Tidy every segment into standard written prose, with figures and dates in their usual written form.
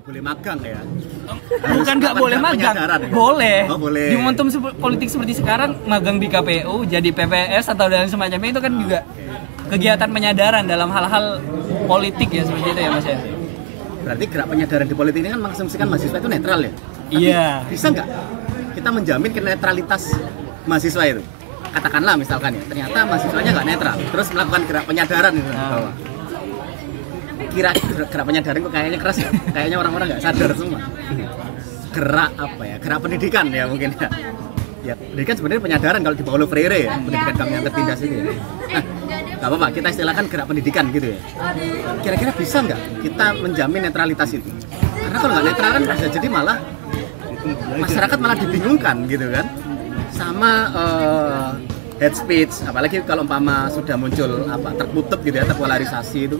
nggak boleh magang ya. Bukan nggak boleh magang, ya? boleh. Oh, boleh. Di momentum politik seperti sekarang, magang di KPU, jadi PPS atau dan semacamnya itu kan juga kegiatan penyadaran dalam hal-hal politik ya, seperti itu ya Mas ya. Berarti gerak penyadaran di politik ini kan mengasumsikan mahasiswa itu netral ya? Iya. Bisa nggak kita menjamin kenetralitas mahasiswa itu? Katakanlah misalkan ya, ternyata mahasiswanya nggak netral, terus melakukan gerak penyadaran itu bahwa kira gerak penyadaran kok kayaknya keras ya, kayaknya orang-orang nggak sadar semua. Gerak apa ya, gerak pendidikan ya mungkin ya. Ya, pendidikan sebenarnya penyadaran kalau di Paulo Freire ya, pendidikan kami yang tertindas itu ya. Nah, nggak apa-apa, kita istilahkan gerak pendidikan gitu ya. Kira-kira bisa nggak kita menjamin netralitas itu? Karena kalau nggak netral kan bisa jadi malah masyarakat malah dibingungkan gitu kan, sama hate speech, apalagi kalau umpama sudah muncul apa tertutup gitu ya, terpolarisasi itu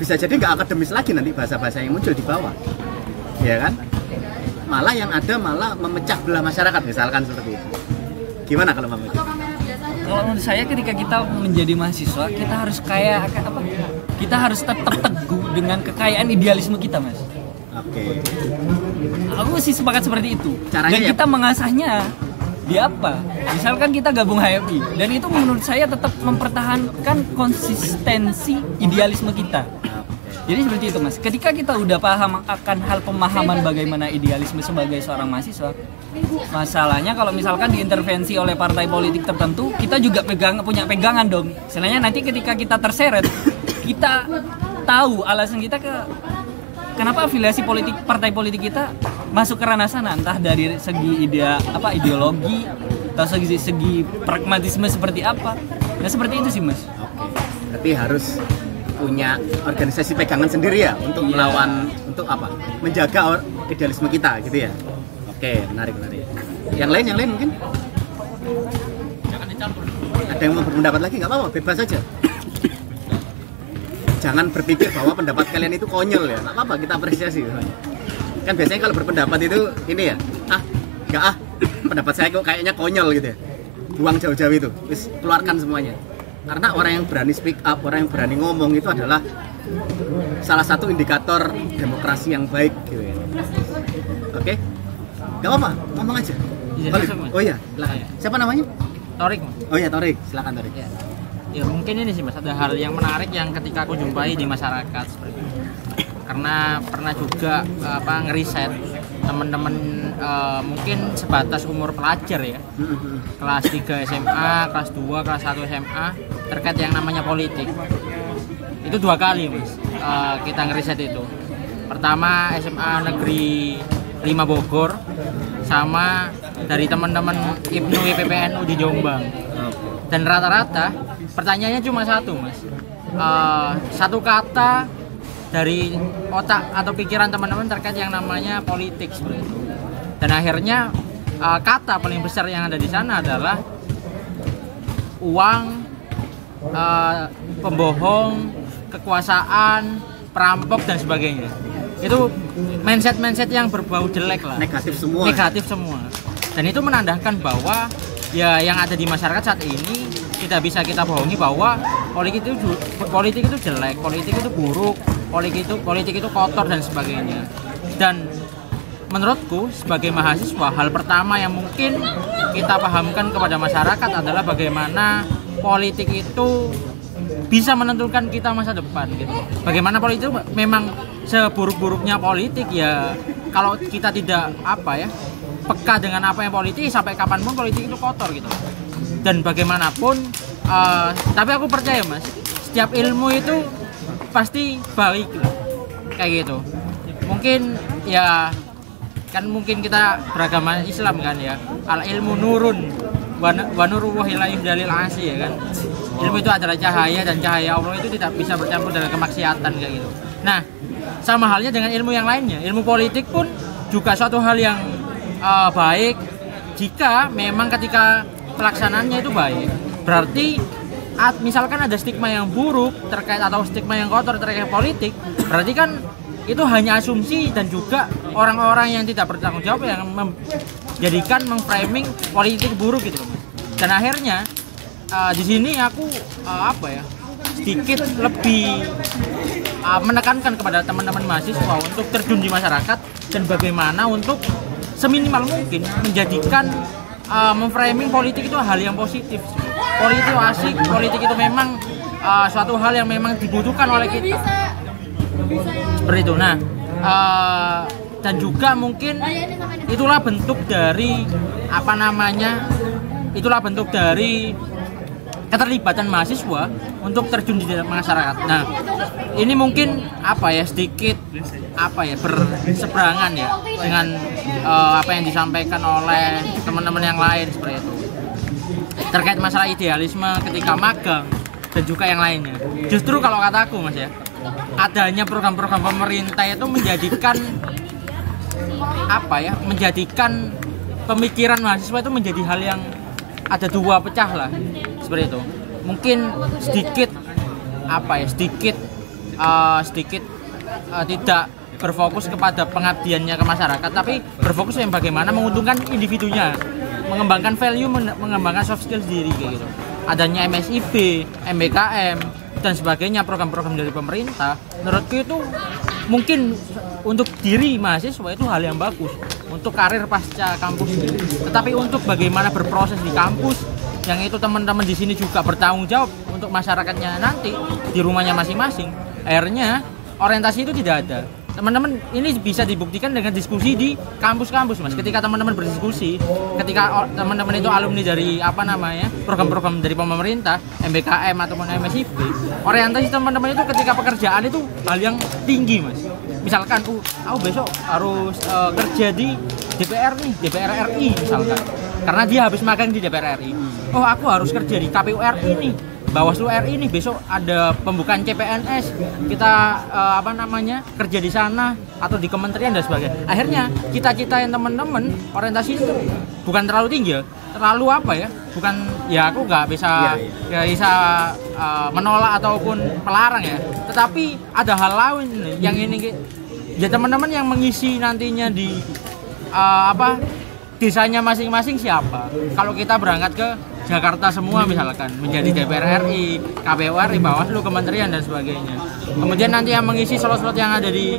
bisa jadi nggak akademis lagi nanti bahasa-bahasa yang muncul di bawah, ya kan? Malah yang ada malah memecah belah masyarakat misalkan seperti itu. Gimana kalau Bang? Kalau menurut saya ketika kita menjadi mahasiswa, kita harus apa? Kita harus tetap teguh dengan kekayaan idealisme kita, Mas. Oke. Aku sih sepakat seperti itu. Caranya dan ya? kita mengasahnya di apa? Misalkan kita gabung HMI, dan itu menurut saya tetap mempertahankan konsistensi idealisme kita. Jadi seperti itu Mas, ketika kita udah paham akan hal pemahaman bagaimana idealisme sebagai seorang mahasiswa, masalahnya kalau misalkan diintervensi oleh partai politik tertentu, kita juga punya pegangan dong. Istilahnya nanti ketika kita terseret, kita tahu alasan kita kenapa afiliasi politik partai politik kita masuk ke ranah sana, entah dari segi ideologi atau segi pragmatisme seperti apa. Nah seperti itu sih Mas. Oke. Berarti harus punya organisasi pegangan sendiri ya untuk melawan, untuk apa? Menjaga idealisme kita gitu ya. Oke, menarik. Yang lain mungkin? Jangan dicampur. Ada yang mau berpendapat lagi? Nggak apa-apa, bebas saja. Jangan berpikir bahwa pendapat kalian itu konyol ya. Nggak apa-apa, kita apresiasi. Kan biasanya kalau berpendapat itu ini ya, pendapat saya kok kayaknya konyol gitu ya. Buang jauh-jauh itu, terus keluarkan semuanya. Karena orang yang berani speak up, orang yang berani ngomong itu adalah salah satu indikator demokrasi yang baik gitu ya. Oke? Gak apa-apa, ngomong aja. Oh iya, silakan. Siapa namanya? Torik. Oh iya, Torik. Silakan Torik. Ya mungkin ini sih Mas, ada hal yang menarik yang ketika aku jumpai di masyarakat seperti itu. Karena pernah juga ngeriset teman-teman mungkin sebatas umur pelajar ya, kelas 3 SMA, kelas 2, kelas 1 SMA terkait yang namanya politik. Itu 2 kali Mas kita ngeriset itu. Pertama SMA Negeri 5 Bogor, sama dari teman-teman IPNU IPPNU di Jombang. Dan rata-rata pertanyaannya cuma satu Mas, satu kata dari otak atau pikiran teman-teman terkait yang namanya politik seperti itu. Dan akhirnya kata paling besar yang ada di sana adalah uang, pembohong, kekuasaan, perampok dan sebagainya. Itu mindset yang berbau jelek lah. Negatif semua. Dan itu menandakan bahwa ya yang ada di masyarakat saat ini tidak bisa kita bohongi bahwa politik itu jelek, politik itu buruk, politik itu kotor dan sebagainya. Dan menurutku sebagai mahasiswa, hal pertama yang mungkin kita pahamkan kepada masyarakat adalah bagaimana politik itu bisa menentukan kita masa depan gitu. Bagaimana politik itu memang seburuk-buruknya politik ya, kalau kita tidak peka dengan apa yang politik, sampai kapanpun politik itu kotor gitu. Dan bagaimanapun tapi aku percaya Mas, setiap ilmu itu pasti baik lah, kayak gitu. Mungkin ya kan mungkin kita beragama Islam kan ya, al ilmu nurun wa nuru wahilayim dalil asih ya kan. Ilmu itu adalah cahaya, dan cahaya Allah itu tidak bisa bercampur dengan kemaksiatan kayak gitu. Nah sama halnya dengan ilmu yang lainnya, ilmu politik pun juga suatu hal yang baik jika memang ketika pelaksanaannya itu baik. Berarti misalkan ada stigma yang buruk terkait atau stigma yang kotor terkait politik, berarti kan itu hanya asumsi dan juga orang-orang yang tidak bertanggung jawab yang menjadikan memframing politik buruk gitu. Dan akhirnya di sini aku sedikit lebih menekankan kepada teman-teman mahasiswa untuk terjun di masyarakat dan bagaimana untuk seminimal mungkin menjadikan memframing politik itu hal yang positif. Politik itu asik, politik itu memang suatu hal yang memang dibutuhkan oleh kita. Seperti itu. Nah, dan juga mungkin itulah bentuk dari itulah bentuk dari keterlibatan mahasiswa untuk terjun di dalam masyarakat. Nah, ini mungkin sedikit berseberangan ya dengan apa yang disampaikan oleh teman-teman yang lain seperti itu. Terkait masalah idealisme ketika magang dan juga yang lainnya. Justru kalau kataku Mas ya, adanya program-program pemerintah itu menjadikan pemikiran mahasiswa itu menjadi hal yang ada dua pecah lah seperti itu. Mungkin sedikit tidak berfokus kepada pengabdiannya ke masyarakat, tapi berfokus yang bagaimana menguntungkan individunya, mengembangkan value, mengembangkan soft skills diri kayak gitu. Adanya MSIB, MBKM dan sebagainya, program-program dari pemerintah, menurutku itu mungkin untuk diri mahasiswa itu hal yang bagus untuk karir pasca kampus. Tetapi untuk bagaimana berproses di kampus, yang itu teman-teman di sini juga bertanggung jawab untuk masyarakatnya nanti di rumahnya masing-masing. Akhirnya orientasi itu tidak ada. Teman-teman ini bisa dibuktikan dengan diskusi di kampus-kampus Mas. Ketika teman-teman berdiskusi, ketika teman-teman itu alumni dari program-program dari pemerintah, MBKM ataupun MSIB, orientasi teman-teman itu ketika pekerjaan itu hal yang tinggi Mas. Misalkan aku besok harus kerja di DPR RI misalkan, karena dia habis magang di DPR RI. Oh, aku harus kerja di KPU RI nih, Bawaslu RI nih, besok ada pembukaan CPNS, kita kerja di sana atau di kementerian dan sebagainya. Akhirnya cita-cita yang teman-teman orientasi itu bukan terlalu tinggi ya, terlalu bukan ya, aku nggak bisa menolak ataupun melarang ya, tetapi ada hal lain yang ini ya, teman-teman yang mengisi nantinya di desanya masing-masing siapa. Kalau kita berangkat ke Jakarta semua misalkan, menjadi DPR RI, KPU RI, Bawaslu, kementerian dan sebagainya. Kemudian nanti yang mengisi slot-slot yang ada di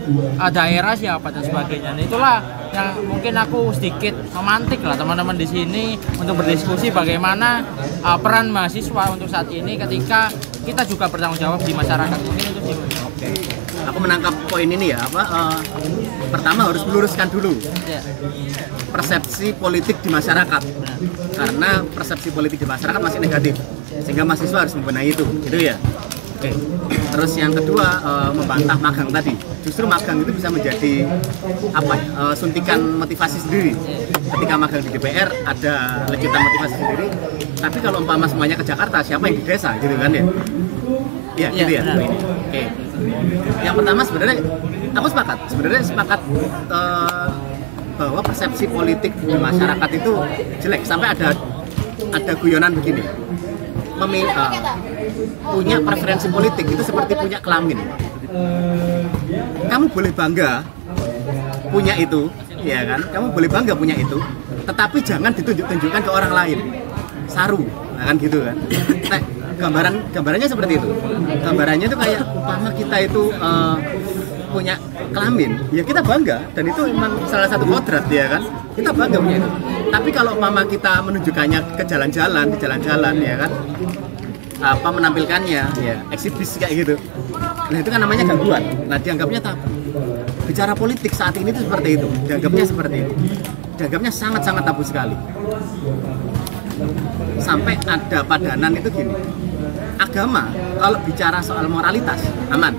daerah siapa dan sebagainya. Nah, itulah yang mungkin aku sedikit memantik lah teman-teman di sini untuk berdiskusi bagaimana peran mahasiswa untuk saat ini ketika kita juga bertanggung jawab di masyarakat. Mungkin itu sih. Oke. Aku menangkap poin ini ya, pertama harus meluruskan dulu persepsi politik di masyarakat, karena persepsi politik di masyarakat masih negatif, sehingga mahasiswa harus membenahi itu ya. Oke. Terus yang kedua, membantah magang tadi. Justru magang itu bisa menjadi suntikan motivasi sendiri. Ketika magang di DPR ada lecutan motivasi sendiri. Tapi kalau umpama semuanya ke Jakarta, siapa yang di desa gitu kan ya? Iya, gitu ya. Oke. Yang pertama sebenarnya aku sepakat bahwa persepsi politik di masyarakat itu jelek, sampai ada guyonan begini. Punya preferensi politik itu seperti punya kelamin. Kamu boleh bangga punya itu, ya kan? Kamu boleh bangga punya itu, tetapi jangan ditunjuk-tunjukkan ke orang lain. Saru, kan gitu kan? Nah, gambarannya seperti itu. Gambarannya itu kayak umpama kita itu punya kelamin, ya kita bangga, dan itu memang salah satu kodrat ya kan, kita bangga punya itu. Tapi kalau umpama kita menunjukkannya ke jalan-jalan, di jalan-jalan ya kan, menampilkannya ya eksibis kayak gitu, nah itu kan namanya gangguan. Nah, dianggapnya tabu. Bicara politik saat ini itu seperti itu, dianggapnya seperti itu, dianggapnya sangat-sangat tabu sekali. Sampai ada padanan itu gini, agama kalau bicara soal moralitas aman,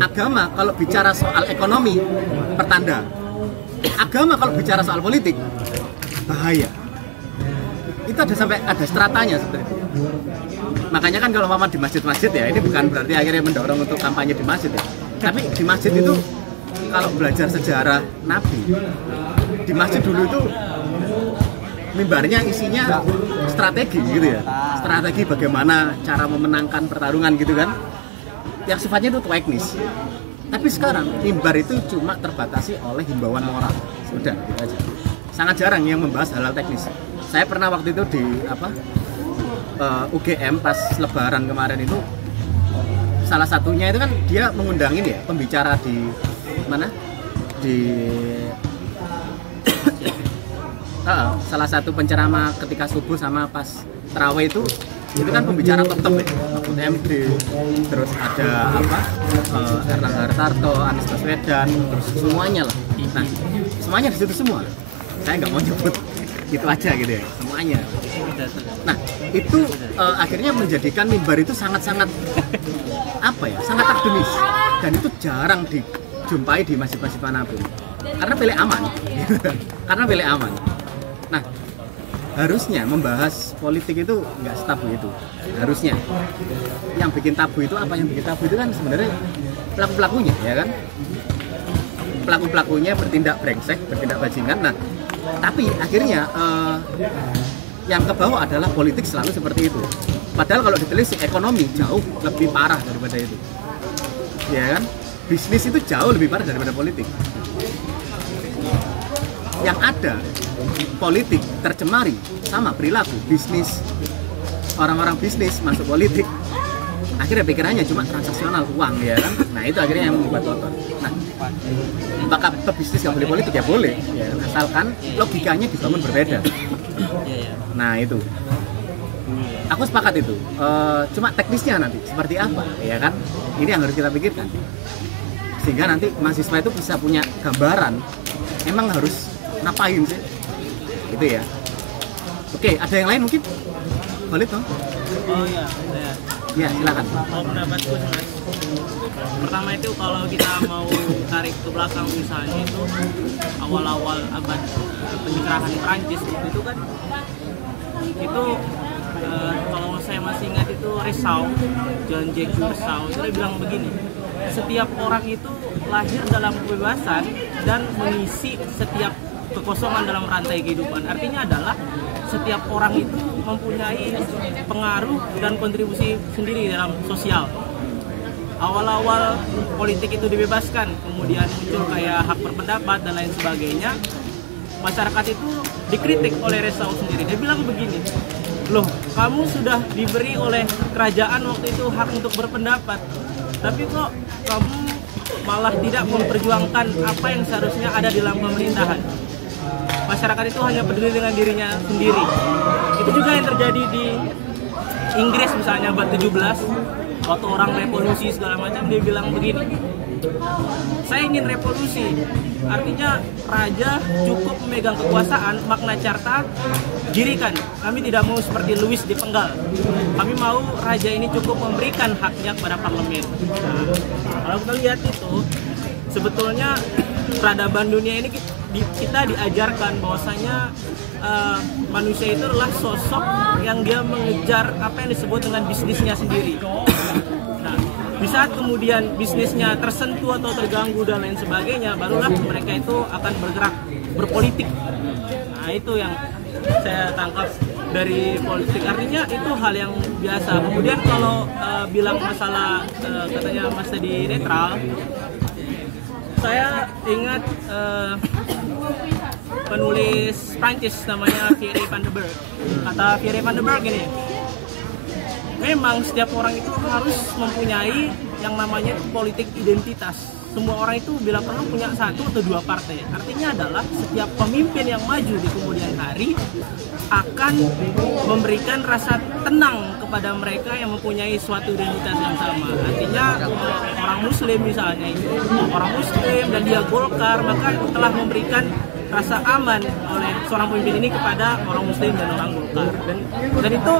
agama kalau bicara soal ekonomi pertanda, agama kalau bicara soal politik bahaya. Itu ada stratanya seperti itu. Makanya kan kalau mama di masjid-masjid ya, ini bukan berarti akhirnya mendorong untuk kampanye di masjid ya, tapi di masjid itu kalau belajar sejarah Nabi, di masjid dulu itu mimbarnya isinya strategi gitu ya, strategi bagaimana cara memenangkan pertarungan gitu kan, yang sifatnya itu teknis. Tapi sekarang mimbar itu cuma terbatasi oleh himbauan moral, sudah gitu aja. Sangat jarang yang membahas hal-hal teknis. Saya pernah waktu itu di UGM pas Lebaran kemarin itu, salah satunya itu kan dia mengundang ini ya, pembicara di mana? Di salah satu penceramah ketika subuh sama pas tarawih itu kan pembicara top ya, Mahfud MD, terus ada apa, Erlangga Hartarto, Anies Baswedan, terus semuanya lah. Nah, semuanya di situ semua. Saya nggak mau nyebut gitu aja gitu ya, semuanya. Nah, itu akhirnya menjadikan mimbar itu sangat-sangat apa ya, sangat akademis, dan itu jarang dijumpai di masjid-masjid manapun. Karena pilih aman, karena pilih aman. Nah, harusnya membahas politik itu nggak setabu itu. Harusnya yang bikin tabu itu apa? Yang bikin tabu itu kan sebenarnya pelaku-pelakunya, ya kan? Pelaku-pelakunya bertindak brengsek, bertindak bajingan. Nah, tapi akhirnya yang ke bawah adalah politik selalu seperti itu. Padahal kalau ditelisik ekonomi jauh lebih parah daripada itu, ya kan? Bisnis itu jauh lebih parah daripada politik. Yang ada politik tercemari sama perilaku bisnis, orang-orang bisnis masuk politik, akhirnya pikirannya cuma transaksional uang, ya kan? Nah itu akhirnya yang membuat kotor. Nah, apakah pebisnis nggak boleh politik? Ya boleh, ya, asalkan logikanya dibangun berbeda. Nah itu, aku sepakat itu. Cuma teknisnya nanti seperti apa, ya kan? Ini yang harus kita pikirkan, sehingga nanti mahasiswa itu bisa punya gambaran emang harus ngapain sih, gitu ya. Oke, ada yang lain mungkin? Boleh dong? Oh iya, saya. Ya, silakan. Kalau pendapatku Mas, pertama itu kalau kita mau tarik ke belakang misalnya itu awal-awal abad penjelahan Prancis itu kan itu kalau saya masih ingat itu Rousseau, Jean-Jacques Rousseau itu dia bilang begini, setiap orang itu lahir dalam kebebasan dan mengisi setiap kekosongan dalam rantai kehidupan. Artinya adalah setiap orang itu mempunyai pengaruh dan kontribusi sendiri dalam sosial. Awal-awal politik itu dibebaskan, kemudian muncul kayak hak berpendapat dan lain sebagainya. Masyarakat itu dikritik oleh Rousseau sendiri. Dia bilang begini, loh kamu sudah diberi oleh kerajaan waktu itu hak untuk berpendapat, tapi kok kamu malah tidak memperjuangkan apa yang seharusnya ada di dalam pemerintahan. Masyarakat itu hanya peduli dengan dirinya sendiri. Itu juga yang terjadi di Inggris misalnya abad 17, waktu orang revolusi segala macam, dia bilang begini, saya ingin revolusi, artinya raja cukup memegang kekuasaan, makna carta dirikan, kami tidak mau seperti Louis dipenggal, kami mau raja ini cukup memberikan haknya kepada parlemen. Nah, kalau kita lihat itu sebetulnya peradaban dunia ini kita diajarkan bahwasanya manusia itu adalah sosok yang dia mengejar apa yang disebut dengan bisnisnya sendiri. Nah, di saat kemudian bisnisnya tersentuh atau terganggu dan lain sebagainya, barulah mereka itu akan bergerak berpolitik. Nah, itu yang saya tangkap dari politik, artinya itu hal yang biasa. Kemudian kalau bilang masalah katanya Mas tadi netral, saya ingat penulis Prancis namanya Thierry Van de Berg. Kata Thierry Van de Berg ini, memang setiap orang itu harus mempunyai yang namanya politik identitas. Semua orang itu bila perlu punya satu atau dua partai. Artinya adalah setiap pemimpin yang maju di kemudian hari akan memberikan rasa tenang kepada mereka yang mempunyai suatu identitas yang sama. Artinya orang Muslim misalnya itu orang Muslim dan dia Golkar, maka telah memberikan rasa aman oleh seorang pemimpin ini kepada orang Muslim dan orang Golkar. Dan itu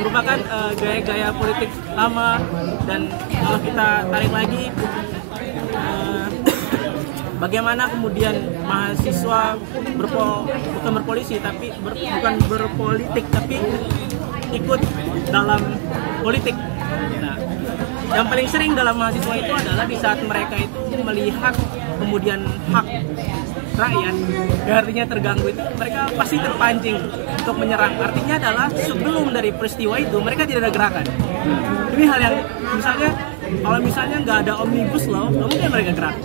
merupakan gaya-gaya politik lama. Dan kalau kita tarik lagi, bagaimana kemudian mahasiswa bukan berpolitik tapi ikut dalam politik. Nah, yang paling sering dalam mahasiswa itu adalah di saat mereka itu melihat kemudian hak rakyat yang artinya terganggu itu, mereka pasti terpancing untuk menyerang. Artinya adalah sebelum dari peristiwa itu mereka tidak ada gerakan. Ini hal yang misalnya kalau misalnya nggak ada omnibus law, nggak mungkin mereka gerak.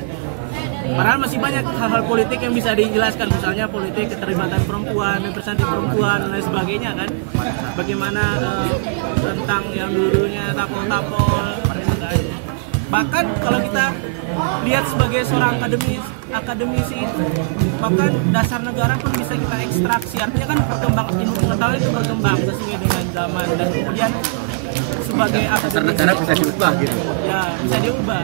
Padahal masih banyak hal-hal politik yang bisa dijelaskan, misalnya politik keterlibatan perempuan, representasi perempuan dan lain sebagainya kan. Bagaimana tentang yang dulunya tapol-tapol, Bahkan kalau kita lihat sebagai seorang akademisi itu, bahkan dasar negara pun bisa kita ekstraksi. Artinya kan ilmu pengetahuan itu berkembang sesuai dengan zaman, dan kemudian sebagai dasar negara bisa diubah gitu. Ya, bisa diubah.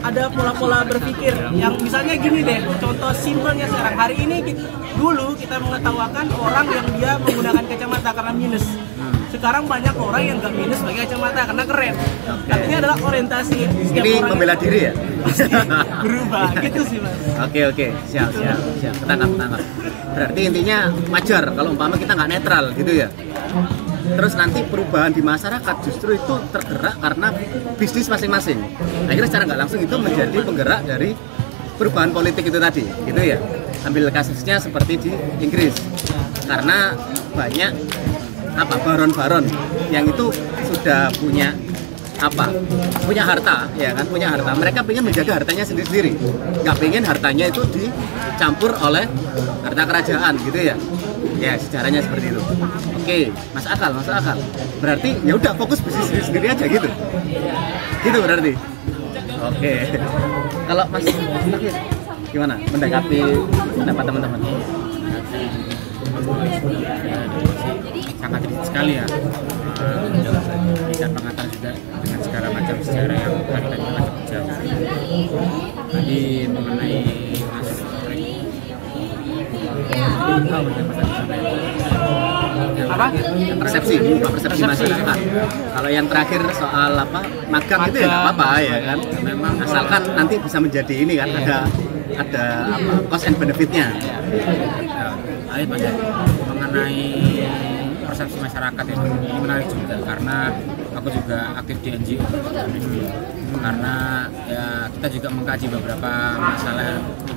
Ada pola-pola berpikir yang misalnya gini deh, contoh simpelnya sekarang. Hari ini dulu kita mengetawakan orang yang dia menggunakan kacamata karena minus. Sekarang banyak orang yang nggak minus pakai kacamata karena keren. Artinya adalah orientasi setiap Ini orang membela diri ya? pasti berubah gitu sih Mas. Oke, siap. Ketangkap. Berarti intinya wajar kalau umpama kita nggak netral gitu ya. Terus nanti perubahan di masyarakat justru itu tergerak karena bisnis masing-masing. Akhirnya secara nggak langsung itu menjadi penggerak dari perubahan politik itu tadi, gitu ya. Ambil kasusnya seperti di Inggris, karena banyak baron-baron yang itu sudah punya harta, ya kan, punya harta. Mereka pengen menjaga hartanya sendiri-sendiri, nggak pengen hartanya itu dicampur oleh harta kerajaan, gitu ya. Ya, sejarahnya seperti itu. Oke, masuk akal. Berarti ya udah fokus bisnis sendiri aja gitu. Gitu berarti. Oke. Kalau Mas Fakir gimana mendekapi pendapat teman-teman? Sangat kritis sekali ya. Bisa pengantar juga dengan segala macam sejarah yang tadi macam jauh. Tadi mengenai Mas persepsi masyarakat. Kalau yang terakhir soal magang itu ya nggak apa-apa ya kan. Memang asalkan nanti bisa menjadi ini kan, ada cost and benefitnya. Baik, mengenai persepsi masyarakat ya, ini menarik juga karena aku juga aktif di NGO. Karena ya kita juga mengkaji beberapa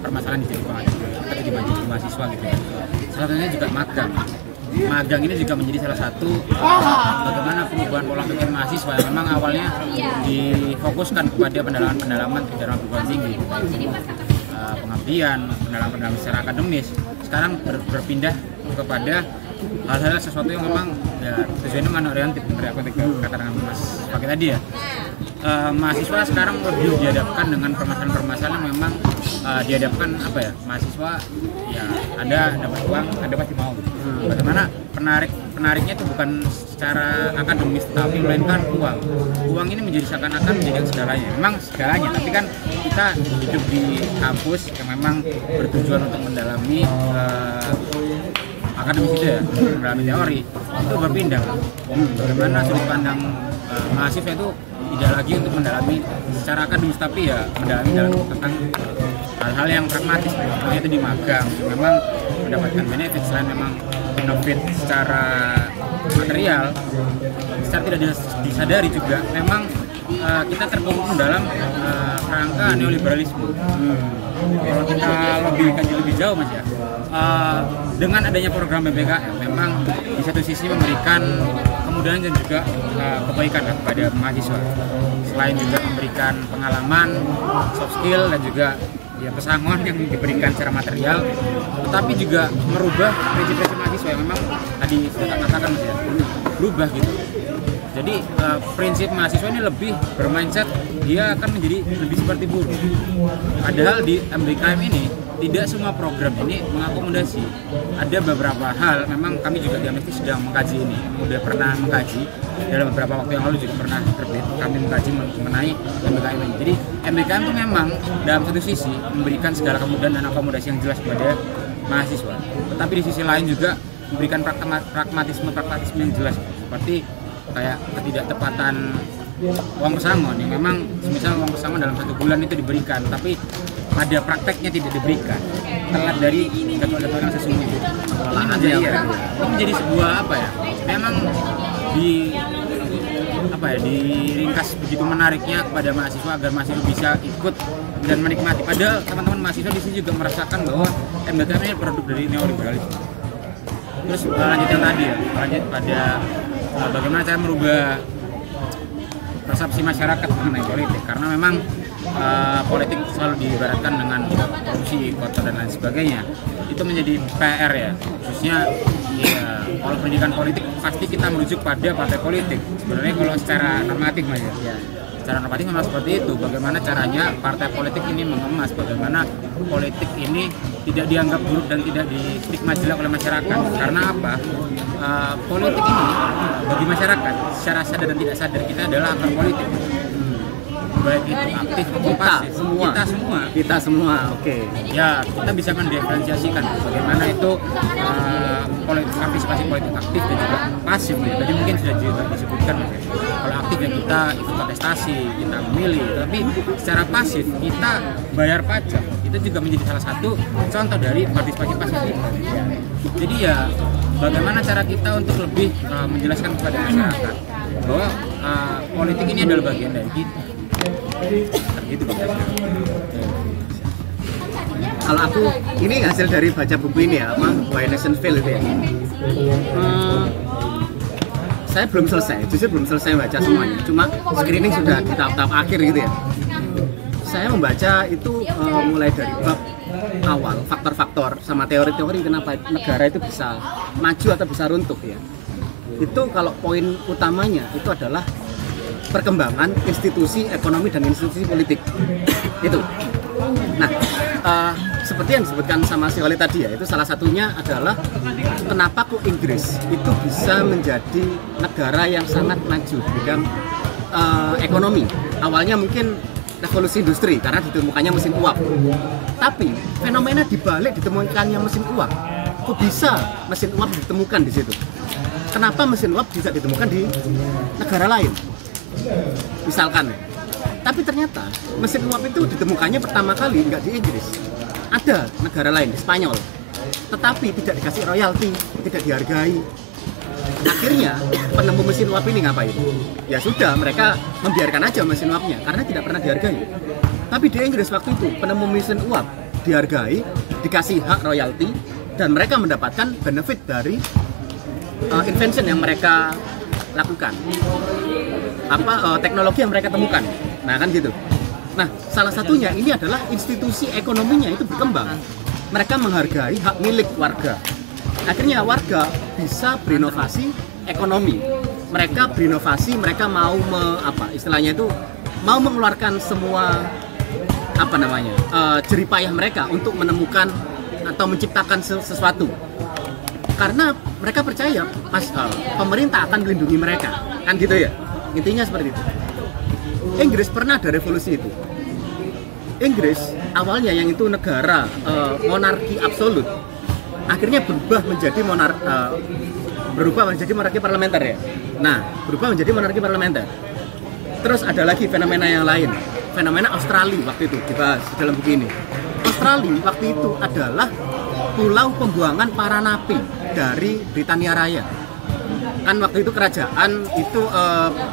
permasalahan di jadi mahasiswa gitu ya. Salah satunya juga magang. Magang ini juga menjadi salah satu bagaimana perubahan pola pikir mahasiswa yang memang awalnya difokuskan kepada pendalaman kejuruan perguruan tinggi, pengabdian, pendalaman secara akademis. Sekarang berpindah kepada hal-hal sesuatu yang memang ya tujuannya mana-oriented, kata dengan Mas Fakir tadi ya. Mahasiswa sekarang lebih dihadapkan dengan permasalahan-permasalahan yang memang dihadapkan mahasiswa ya ada dapat uang, ada pasti mau. Bagaimana penariknya itu bukan secara akademis tapi melainkan uang. Uang ini menjadi seakan-akan menjadi segalanya. Memang segalanya, tapi kan kita hidup di kampus yang memang bertujuan untuk mendalami akademis itu ya, mendalami teori itu berpindah. Bagaimana sudut pandang mahasiswa itu tidak lagi untuk mendalami secara akademis tapi ya mendalami tentang hal-hal yang pragmatis, contohnya itu di magang memang mendapatkan benefit selain memang benefit secara material, secara tidak disadari juga memang kita terkungkung dalam kerangka neoliberalisme. Kalau kita lebih jauh Mas ya, dengan adanya program BPKM memang di satu sisi memberikan kemudahan dan juga kebaikan kepada mahasiswa. Selain juga memberikan pengalaman, soft skill dan juga ya pesangon yang diberikan secara material, tetapi juga merubah prinsip-prinsip mahasiswa yang memang tadi saya katakan Mas ya, berubah gitu. Jadi prinsip mahasiswa ini lebih bermindset dia akan menjadi lebih seperti buruh. Padahal di MBKM ini tidak semua program ini mengakomodasi. Ada beberapa hal memang kami juga di Amnesty sedang mengkaji ini. Sudah pernah mengkaji dalam beberapa waktu yang lalu juga pernah terbit kami mengkaji mengenai MBKM ini. Jadi MBKM itu memang dalam satu sisi memberikan segala kemudahan dan akomodasi yang jelas kepada mahasiswa. Tetapi di sisi lain juga memberikan pragmatisme yang jelas seperti kayak ketidaktepatan uang pesangon yang memang misal uang pesangon dalam 1 bulan itu diberikan tapi pada prakteknya tidak diberikan, telat dari jadwal-jadwal yang sesungguhnya. Ini menjadi sebuah memang diringkas begitu menariknya kepada mahasiswa agar mahasiswa bisa ikut dan menikmati. Padahal teman-teman mahasiswa di sini juga merasakan bahwa MBKM ini produk dari neoliberalisme. Terus lanjut yang tadi ya, lanjut pada bagaimana cara merubah persepsi masyarakat mengenai politik, karena memang politik selalu diibaratkan dengan korupsi, kotor dan lain sebagainya. Itu menjadi PR ya, khususnya ya, kalau pendidikan politik pasti kita merujuk pada partai politik. Sebenarnya kalau secara normatif Mas ya, Secara normatif memang seperti itu. Bagaimana caranya partai politik ini mengemas, bagaimana politik ini tidak dianggap buruk dan tidak distigma jelek oleh masyarakat. Karena apa? Politik ini bagi masyarakat secara sadar dan tidak sadar kita adalah aktor politik. Baik itu aktif maupun pasif. Kita semua. Oke. Ya, kita bisa mendiferensiasikan bagaimana itu partisipasi politik aktif dan juga pasif. Tadi mungkin sudah juga disebutkan. Kalau aktif ya kita ikut kontestasi, kita memilih. Tapi secara pasif kita bayar pajak. Itu juga menjadi salah satu contoh dari partisipasi pasif. Jadi ya, bagaimana cara kita untuk lebih menjelaskan kepada masyarakat bahwa politik ini adalah bagian dari kita. Gitu. Kalau aku ini hasil dari baca buku ini ya, Why Nations Fail itu ya. Saya belum selesai baca semuanya. Cuma screening sudah di tahap-tahap akhir gitu ya. Saya membaca itu mulai dari bab awal, faktor-faktor sama teori-teori kenapa negara itu bisa maju atau bisa runtuh ya. Itu kalau poin utamanya itu adalah perkembangan institusi ekonomi dan institusi politik itu. Nah, seperti yang disebutkan sama si Oli tadi ya, itu salah satunya adalah kenapa kok Inggris itu bisa menjadi negara yang sangat maju di bidang ekonomi. Awalnya mungkin revolusi industri karena ditemukannya mesin uap. Tapi fenomena dibalik ditemukannya mesin uap, kok bisa mesin uap ditemukan di situ? Kenapa mesin uap bisa ditemukan di negara lain? Misalkan, tapi ternyata mesin uap itu ditemukannya pertama kali nggak di Inggris, ada negara lain di Spanyol, tetapi tidak dikasih royalti, tidak dihargai. Akhirnya penemu mesin uap ini ngapain? Ya sudah, mereka membiarkan aja mesin uapnya karena tidak pernah dihargai. Tapi di Inggris waktu itu penemu mesin uap dihargai, dikasih hak royalti, dan mereka mendapatkan benefit dari invention yang mereka lakukan, teknologi yang mereka temukan. Nah kan gitu. Nah salah satunya ini adalah institusi ekonominya itu berkembang. Mereka menghargai hak milik warga. Akhirnya warga bisa berinovasi ekonomi. Mereka berinovasi, mereka mau istilahnya itu mau mengeluarkan semua jeripayah mereka untuk menemukan atau menciptakan sesuatu. Karena mereka percaya pemerintah akan melindungi mereka, kan gitu ya. Intinya seperti itu. Inggris pernah ada revolusi itu. Inggris awalnya yang itu negara monarki absolut, akhirnya berubah menjadi monarki parlementer ya. Nah, berubah menjadi monarki parlementer. Terus ada lagi fenomena yang lain, fenomena Australia waktu itu dibahas dalam buku ini. Australia waktu itu adalah pulau pembuangan para napi dari Britania Raya. Kan waktu itu kerajaan itu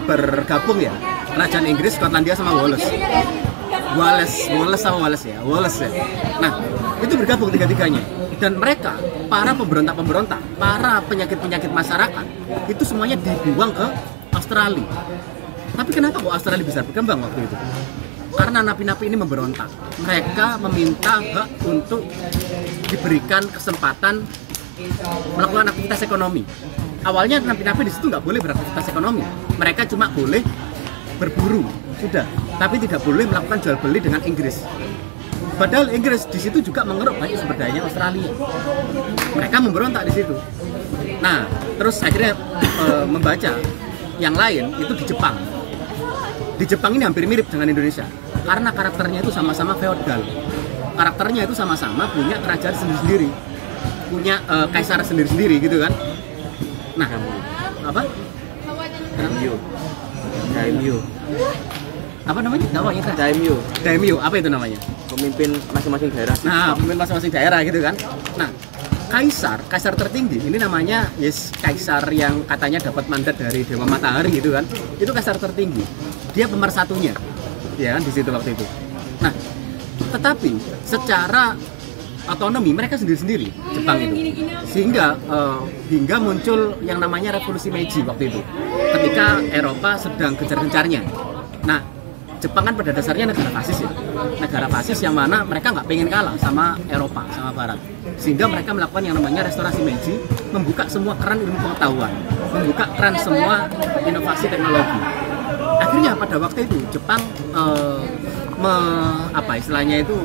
bergabung ya, kerajaan Inggris, Skotlandia sama Wales ya. Nah itu bergabung tiga-tiganya, dan mereka para pemberontak, para penyakit masyarakat itu semuanya dibuang ke Australia. Tapi kenapa kok Australia bisa berkembang waktu itu? Karena napi-napi ini memberontak. Mereka meminta hak untuk diberikan kesempatan melakukan aktivitas ekonomi. Awalnya napi-napi di situ nggak boleh beraktivitas ekonomi. Mereka cuma boleh berburu, sudah. Tapi tidak boleh melakukan jual beli dengan Inggris. Padahal Inggris di situ juga mengeruk banyak sumber dayanya Australia. Mereka memberontak di situ. Nah, terus akhirnya membaca yang lain itu di Jepang. Di Jepang ini hampir mirip dengan Indonesia karena karakternya itu sama-sama feodal. Karakternya itu sama-sama punya kerajaan sendiri-sendiri, punya kaisar sendiri-sendiri gitu kan. Nah, apa? Daimyo. Apa namanya? Daimyo. Apa itu namanya? Pemimpin masing-masing daerah. Nah, pemimpin masing-masing daerah gitu kan. Nah, kaisar tertinggi ini namanya kaisar yang katanya dapat mandat dari Dewa Matahari gitu kan. Itu kaisar tertinggi. Dia pemersatunya. Ya kan di situ waktu itu. Nah, tetapi secara otonomi mereka sendiri-sendiri Jepang itu. Sehingga hingga muncul yang namanya revolusi Meiji waktu itu. Ketika Eropa sedang gencar-gencarnya. Nah, Jepang kan pada dasarnya negara fasis ya. Negara fasis yang mana mereka nggak pengen kalah sama Eropa, sama Barat. Sehingga mereka melakukan yang namanya restorasi Meiji, membuka semua keran ilmu pengetahuan, membuka keran semua inovasi teknologi. Akhirnya pada waktu itu Jepang apa istilahnya itu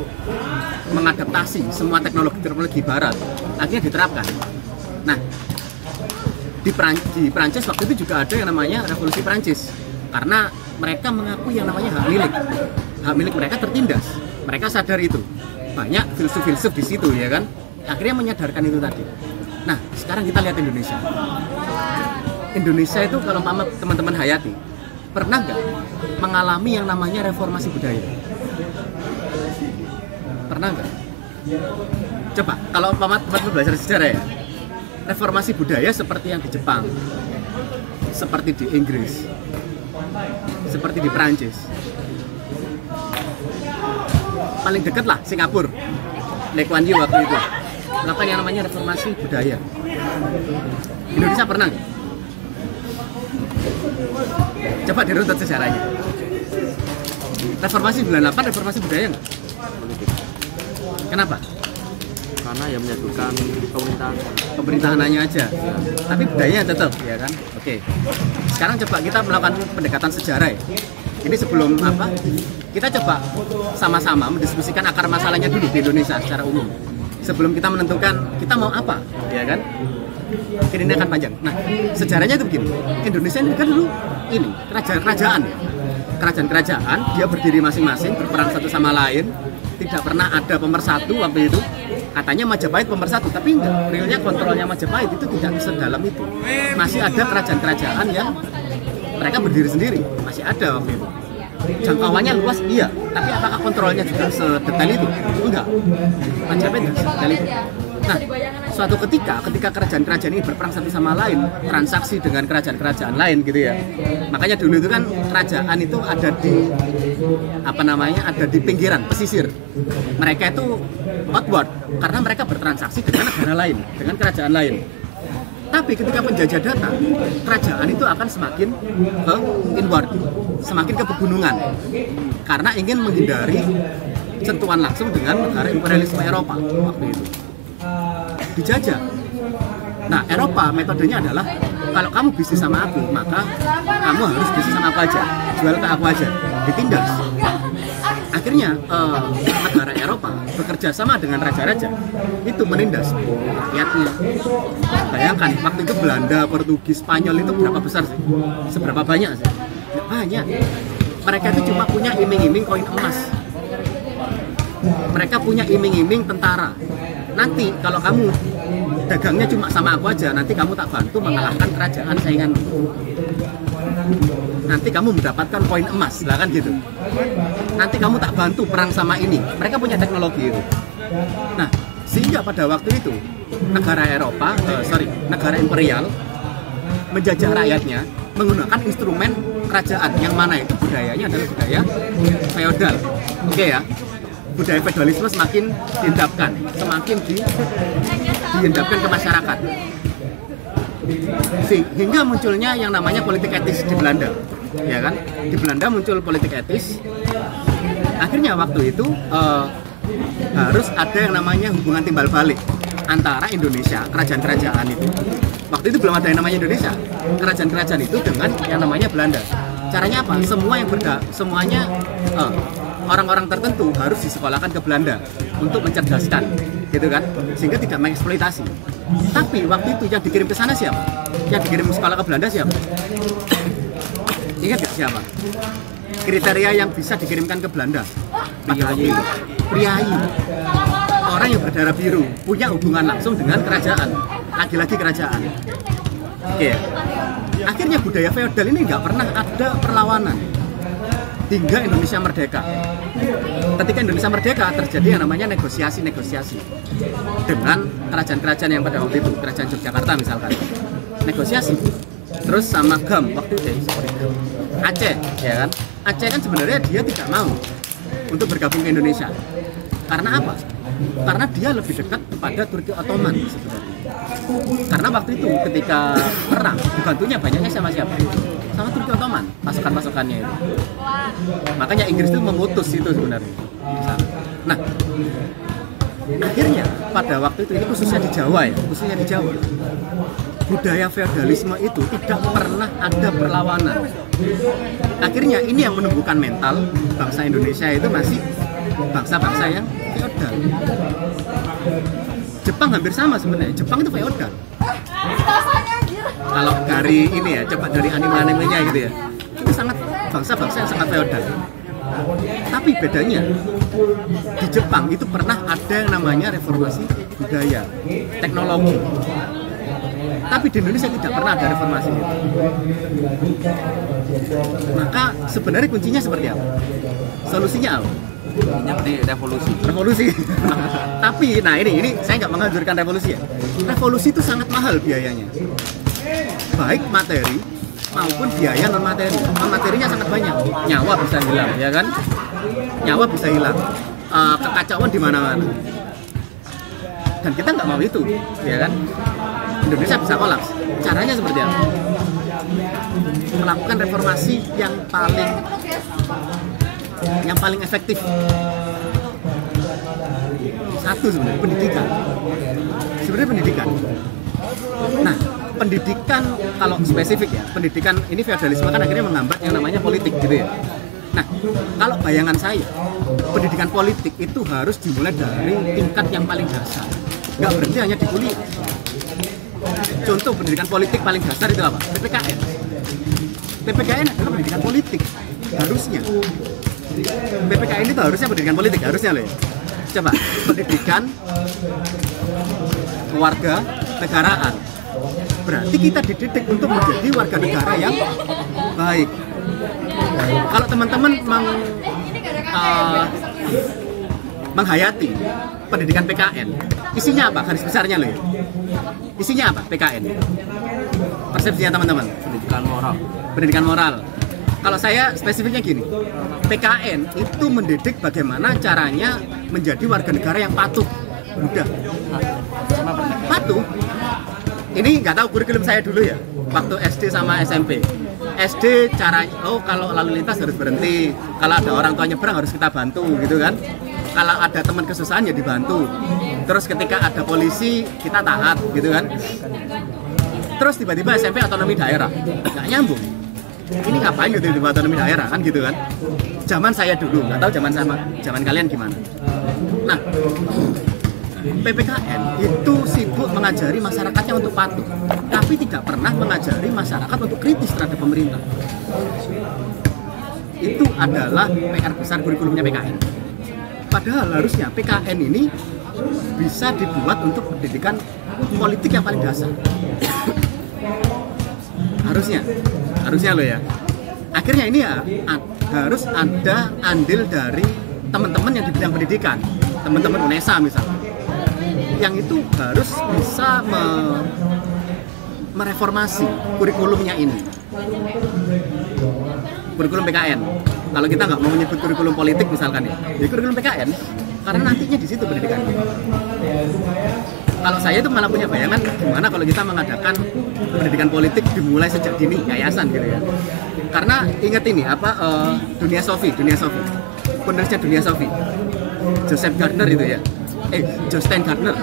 mengadaptasi semua teknologi barat, akhirnya diterapkan. Nah, di Prancis waktu itu juga ada yang namanya revolusi Prancis, karena mereka mengakui yang namanya hak milik mereka tertindas. Mereka sadar itu, banyak filsuf-filsuf di situ ya kan, akhirnya menyadarkan itu tadi. Nah, sekarang kita lihat Indonesia. Indonesia itu kalau teman-teman hayati, pernah nggak mengalami yang namanya reformasi budaya? Pernah nggak? Coba, kalau teman-teman belajar sejarah ya, reformasi budaya seperti yang di Jepang, seperti di Inggris, seperti di Prancis. Paling dekat lah Singapura, Lee Kuan Yew waktu itu melakukan yang namanya reformasi budaya. Indonesia pernah nggak? Coba dirunut sejarahnya. Reformasi 98, reformasi budaya nggak? Kenapa? Karena ya menyatukan pemerintahannya aja, tapi budayanya tetap, ya kan? Oke. Sekarang coba kita melakukan pendekatan sejarah ya. Ini sebelum apa? Kita coba sama-sama mendiskusikan akar masalahnya dulu di Indonesia secara umum. Sebelum kita menentukan kita mau apa, ya kan? Mungkin ini akan panjang. Nah, sejarahnya itu begini. Indonesia ini kan dulu ini kerajaan-kerajaan ya. Kerajaan-kerajaan dia berdiri masing-masing, berperang satu sama lain. Tidak pernah ada pemersatu waktu itu. Katanya Majapahit pemersatu, tapi enggak. Realnya kontrolnya Majapahit itu tidak sedalam itu. Masih ada kerajaan-kerajaan yang mereka berdiri sendiri, masih ada waktu itu. Jangkauannya luas, iya. Tapi apakah kontrolnya juga sedetail itu? Enggak. Majapahit tidak sedetail itu. Nah, suatu ketika kerajaan-kerajaan ini berperang satu sama lain, transaksi dengan kerajaan-kerajaan lain gitu ya. Makanya dulu itu kan kerajaan itu ada di ada di pinggiran, pesisir. Mereka itu outward karena mereka bertransaksi dengan negara lain, dengan kerajaan lain. Tapi ketika penjajah datang, kerajaan itu akan semakin ke inward, semakin ke pegunungan, karena ingin menghindari sentuhan langsung dengan negara imperialisme Eropa waktu itu. Dijajah. Nah, Eropa metodenya adalah kalau kamu bisnis sama aku, maka kamu harus bisnis sama aku aja, jual ke aku aja, ditindas. Akhirnya negara Eropa bekerja sama dengan raja-raja itu menindas rakyatnya. Bayangkan waktu itu Belanda, Portugis, Spanyol itu berapa besar sih? Seberapa banyak sih? Nggak banyak. Mereka itu cuma punya iming-iming koin emas. Mereka punya iming-iming tentara. Nanti kalau kamu dagangnya cuma sama aku aja, nanti kamu tak bantu mengalahkan kerajaan sainganmu. Nanti kamu mendapatkan koin emas, lah kan gitu. Nanti kamu tak bantu perang sama ini. Mereka punya teknologi itu. Nah, sehingga pada waktu itu negara negara imperial menjajah rakyatnya menggunakan instrumen kerajaan yang mana itu budayanya adalah budaya feodal. Oke ya. Budaya feodalisme semakin diendapkan, semakin diendapkan ke masyarakat. Hingga munculnya yang namanya politik etis di Belanda, ya kan? Di Belanda muncul politik etis. Akhirnya waktu itu harus ada yang namanya hubungan timbal balik antara Indonesia, kerajaan-kerajaan itu. Waktu itu belum ada yang namanya Indonesia, kerajaan-kerajaan itu dengan yang namanya Belanda. Caranya apa? Semuanya orang-orang tertentu harus disekolahkan ke Belanda untuk mencerdaskan, gitu kan, sehingga tidak mengeksploitasi. Tapi waktu itu yang dikirim ke sana siapa? Yang dikirim sekolah ke Belanda siapa? Ingat gak siapa? Kriteria yang bisa dikirimkan ke Belanda pada waktu itu priai, orang yang berdarah biru, punya hubungan langsung dengan kerajaan, lagi-lagi kerajaan. Oke. Akhirnya budaya feodal ini nggak pernah ada perlawanan hingga Indonesia merdeka. Ketika Indonesia merdeka terjadi yang namanya negosiasi dengan kerajaan-kerajaan yang pada waktu itu, kerajaan Yogyakarta misalkan, negosiasi. Terus sama GAM waktu itu Aceh, ya kan? Aceh kan sebenarnya dia tidak mau untuk bergabung ke Indonesia. Karena apa? Karena dia lebih dekat kepada Turki Ottoman sebenarnya. Karena waktu itu ketika perang dibantunya banyaknya sama siapa? Sama Turki Ottoman, pasukan-pasukannya itu. Makanya Inggris itu memutus itu sebenarnya. Nah, akhirnya pada waktu itu, ini khususnya di Jawa ya, khususnya di Jawa, budaya feodalisme itu tidak pernah ada perlawanan. Akhirnya ini yang menumbuhkan mental bangsa Indonesia itu masih bangsa-bangsa yang feodal. Jepang hampir sama sebenarnya. Jepang itu feodal. Kalau dari ini ya, coba dari anime-animenya gitu ya, itu sangat bangsa-bangsa yang sangat feodal. Tapi bedanya di Jepang itu pernah ada yang namanya reformasi budaya, teknologi. Tapi di Indonesia tidak pernah ada reformasi itu. Maka sebenarnya kuncinya seperti apa? Solusinya apa? Seperti Revolusi. Tapi, nah ini saya nggak menganjurkan revolusi ya. Revolusi itu sangat mahal biayanya. Baik materi maupun biaya non materi. Non materinya sangat banyak. Nyawa bisa hilang, ya kan? Nyawa bisa hilang. Kekacauan di mana-mana. Dan kita nggak mau itu, ya kan? Indonesia bisa kolaps. Caranya seperti apa? Melakukan reformasi yang paling efektif. Satu sebenarnya pendidikan. Nah, pendidikan kalau spesifik ya, pendidikan ini feodalisme kan akhirnya menghambat yang namanya politik gitu ya. Nah, kalau bayangan saya, pendidikan politik itu harus dimulai dari tingkat yang paling dasar. Nggak berhenti hanya di kuliah. Contoh pendidikan politik paling dasar itu apa? PPKN. PPKN adalah pendidikan politik, harusnya. PPKN itu harusnya pendidikan politik, harusnya loh ya. Coba, pendidikan keluarga negaraan. Berarti kita dididik untuk menjadi warga negara yang baik. Kalau teman-teman menghayati pendidikan PKN, isinya apa? Garis besarnya loh ya. Isinya apa PKN? Persepsinya teman-teman. Pendidikan moral. Kalau saya spesifiknya gini, PKN itu mendidik bagaimana caranya menjadi warga negara yang patuh. Udah. Patuh. Ini nggak tahu kurikulum saya dulu ya, waktu SD sama SMP. SD caranya, kalau lalu lintas harus berhenti, kalau ada orang tua nyebrang harus kita bantu gitu kan. Kalau ada teman kesusahan ya dibantu. Terus ketika ada polisi kita taat gitu kan. Terus tiba-tiba SMP otonomi daerah, nggak nyambung. Ini ngapain gitu di otonomi daerah kan gitu kan? Zaman saya dulu, nggak tahu zaman kalian gimana. Nah, PPKN itu sibuk mengajari masyarakatnya untuk patuh, tapi tidak pernah mengajari masyarakat untuk kritis terhadap pemerintah. Itu adalah PR besar kurikulumnya PKN. Padahal harusnya PKN ini bisa dibuat untuk pendidikan politik yang paling dasar. Harusnya loh ya. Akhirnya ini ya harus ada andil dari teman-teman yang di bidang pendidikan, teman-teman UNESA misalnya, yang itu harus bisa mereformasi kurikulumnya ini. Kurikulum PKN. Kalau kita nggak mau menyebut kurikulum politik misalkan ya kurikulum PKN, karena nantinya di situ pendidikannya. Kalau saya itu malah punya bayangan gimana kalau kita mengadakan pendidikan politik dimulai sejak dini, yayasan gitu ya. Karena ingat ini Dunia Sofi, penulisnya Dunia Sofi, Joseph Gardner itu ya. Jostein Gardner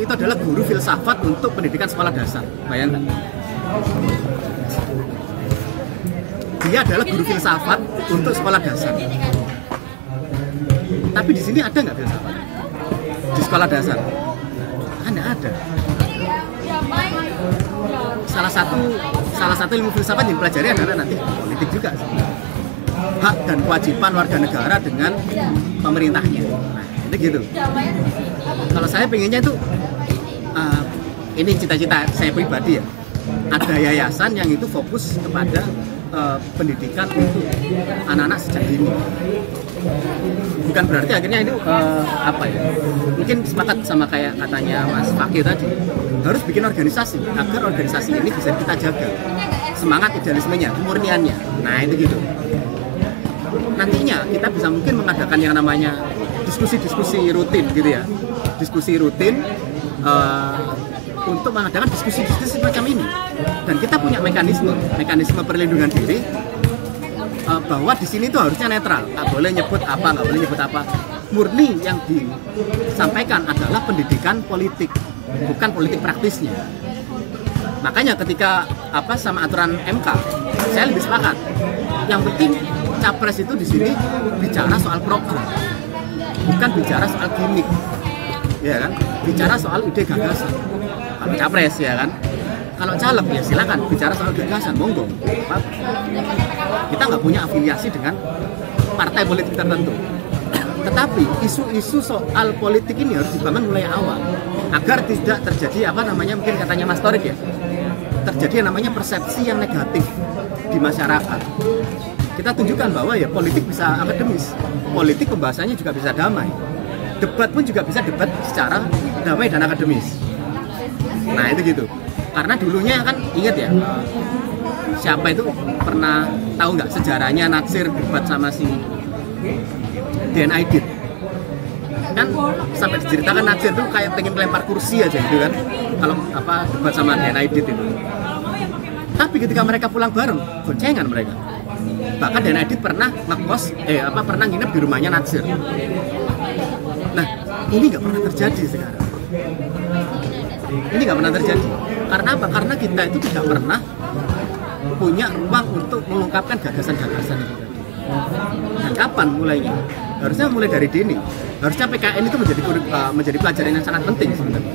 itu adalah guru filsafat untuk pendidikan sekolah dasar. Bayangkan. Dia adalah guru filsafat untuk sekolah dasar. Tapi di sini ada nggak filsafat? Di sekolah dasar? Nggak ada. Salah satu ilmu filsafat yang dipelajari adalah nanti politik juga. Hak dan kewajiban warga negara dengan pemerintahnya. Nah, itu gitu. Kalau saya pengennya itu, ini cita-cita saya pribadi ya. Ada yayasan yang itu fokus kepada pendidikan untuk anak-anak sejak dini. Bukan berarti akhirnya itu mungkin sepakat sama kayak katanya Mas Fakir tadi, harus bikin organisasi agar organisasi ini bisa kita jaga semangat idealismenya, kemurniannya. Nah itu gitu. Nantinya kita bisa mungkin mengadakan yang namanya diskusi-diskusi rutin gitu ya, diskusi rutin untuk mengadakan diskusi-diskusi semacam ini. Dan kita punya mekanisme perlindungan diri bahwa di sini tuh harusnya netral, nggak boleh nyebut apa, nggak boleh nyebut apa. Murni yang disampaikan adalah pendidikan politik. bukan politik praktisnya. Makanya ketika sama aturan MK, saya lebih sepakat. Yang penting capres itu di sini bicara soal program, bukan bicara soal gimmick, ya kan? Bicara soal ide gagasan. Kalau capres ya kan, kalau caleg ya silakan bicara soal gagasan, monggo. Kita nggak punya afiliasi dengan partai politik tertentu. Tetapi isu-isu soal politik ini harus dibangun mulai awal agar tidak terjadi mungkin katanya Mas Torik ya, terjadi yang namanya persepsi yang negatif di masyarakat. Kita tunjukkan bahwa ya politik bisa akademis, politik pembahasannya juga bisa damai, debat pun juga bisa debat secara damai dan akademis. Nah itu gitu. Karena dulunya kan ingat ya, siapa itu pernah tahu nggak sejarahnya Natsir debat sama si Dan Aidit? Kan sampai diceritakan Natsir tuh kayak pengen melempar kursi aja gitu kan, kalau debat sama Dan Aidit itu. Tapi ketika mereka pulang bareng, goncengan mereka. Bahkan Dan Aidit pernah ngekos, pernah nginep di rumahnya Natsir. Nah, ini nggak pernah terjadi sekarang. Ini nggak pernah terjadi. Karena apa? Karena kita itu tidak pernah punya ruang untuk mengungkapkan gagasan-gagasan itu. Dan kapan mulainya? Harusnya mulai dari dini. Harusnya PKN itu menjadi pelajaran yang sangat penting sebenarnya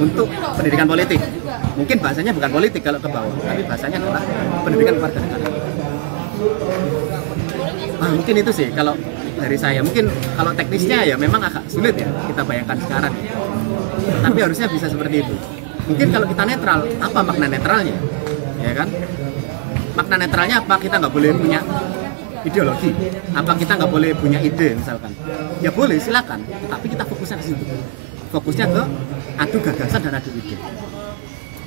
untuk pendidikan politik. Mungkin bahasanya bukan politik kalau ke bawah, tapi bahasanya adalah pendidikan kewarganegaraan. Mungkin itu sih kalau dari saya. Mungkin kalau teknisnya ya memang agak sulit ya kita bayangkan sekarang. Tapi harusnya bisa seperti itu. Mungkin kalau kita netral, apa makna netralnya? Ya kan? Makna netralnya apa? Kita nggak boleh punya ideologi. Apa kita nggak boleh punya ide misalkan? Ya boleh, silakan. Tapi kita fokusnya ke situ. Fokusnya ke adu gagasan dan adu ide.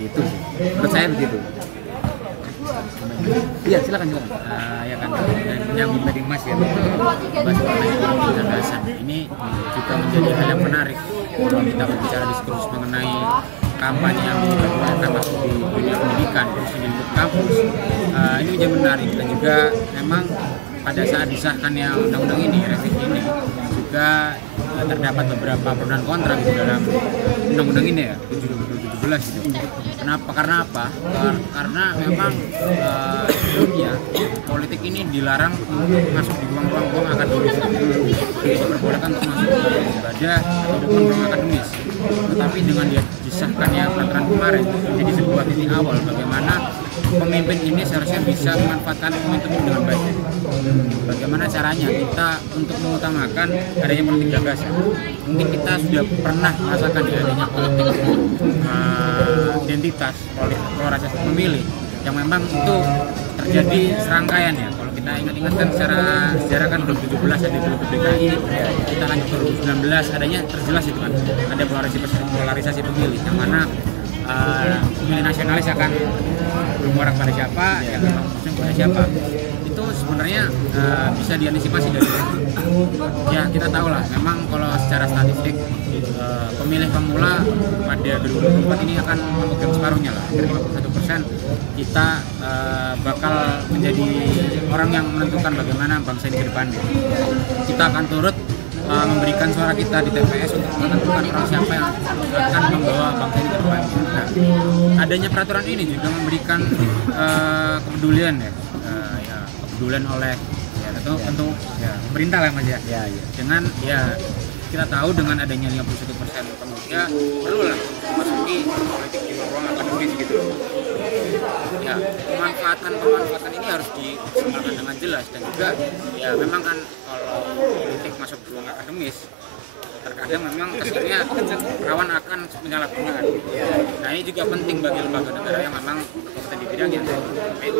Itu sih. Menurut saya begitu. Iya, silakan. Ya kan, dan nyambung tadi Mas ya, bahas mengenai gagasan ini juga menjadi hal yang menarik kalau kita berbicara diskursus mengenai kampanye yang ternyata masuk di dunia pendidikan, terus di lingkup kampus. Ini menjadi menarik dan juga memang pada saat disahkannya undang-undang ini, revisi ini juga terdapat beberapa pro dan kontra gitu dalam undang-undang ini ya, 2017 gitu. Kenapa? Karena apa? Karena memang sebelumnya politik ini dilarang masuk di ruang-ruang akademis, diperbolehkan untuk masuk ke ibadah atau ruang akademis. Tetapi dengan dia disahkannya peraturan kemarin menjadi sebuah titik awal bagaimana pemimpin ini seharusnya bisa memanfaatkan momentum ini dengan baik. Bagaimana caranya kita untuk mengutamakan adanya politik gagasan. Mungkin kita sudah pernah merasakan adanya politik identitas, polarisasi pemilih yang memang itu terjadi serangkaian ya. Kalau kita ingat-ingatkan secara sejarah kan 2017 ada Pilgub DKI, kita lanjut ke 2019 adanya terjelas itu kan ada polarisasi pemilih yang mana pemilih nasionalis akan bermuara pada siapa, yang memang muslim pada siapa. Itu sebenarnya bisa diantisipasi dari ya kita tahu lah memang kalau secara statistik pemilih pemula pada 2024 ini akan memegang separuhnya lah, dari 51% kita bakal menjadi orang yang menentukan bagaimana bangsa ini ke depannya. Kita akan turut memberikan suara kita di TPS untuk menentukan orang siapa yang akan membawa bangsa ini ke depannya. Nah, adanya peraturan ini juga memberikan kepedulian ya, kepedulian oleh ya tentu ya pemerintah lah Mas ya. Dengan ya kita tahu dengan adanya 51% pemuda perlulah memasuki politik di ruang akademis gitu. Ya, pemanfaatan ini harus disempurnakan dengan jelas dan juga ya memang kan kalau politik masuk ke ruang akademis terkadang memang kesannya rawan akan penyalahgunaan. Nah ini juga penting bagi lembaga negara yang memang berkompetensi di bidangnya, PU,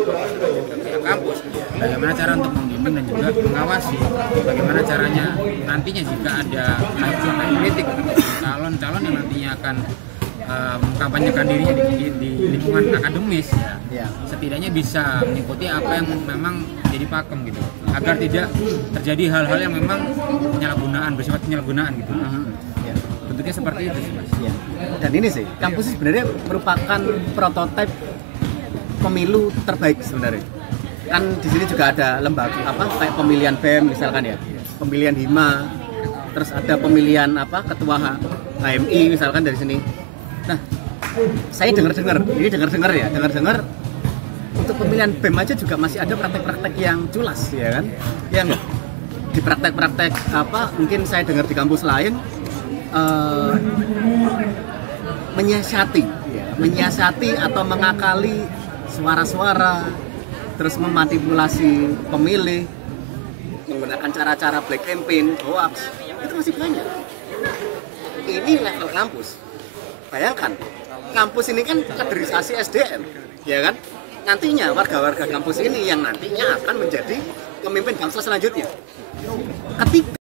kampus. Bagaimana cara untuk membimbing dan juga mengawasi bagaimana caranya nantinya jika ada kajian politik calon-calon yang nantinya akan mengkampanyekan dirinya di lingkungan akademis ya, setidaknya bisa mengikuti apa yang memang jadi pakem gitu, agar tidak terjadi hal-hal yang memang bersifat penyalahgunaan gitu. Bentuknya seperti itu sih Mas. Dan ini sih kampus sebenarnya merupakan prototipe pemilu terbaik sebenarnya. Kan di sini juga ada lembaga kayak pemilihan BEM misalkan ya, pemilihan HIMA, terus ada pemilihan ketua HMI misalkan dari sini. Nah, saya dengar-dengar untuk pemilihan BEM aja juga masih ada praktek-praktek yang culas, ya kan? Yang di praktek-praktek mungkin saya dengar di kampus lain menyiasati atau mengakali suara-suara, terus memanipulasi pemilih, menggunakan cara-cara black campaign, hoax, itu masih banyak. Ini level kampus. Bayangkan, kampus ini kan kaderisasi SDM, ya kan? Nantinya warga-warga kampus ini yang nantinya akan menjadi pemimpin bangsa selanjutnya. Ketika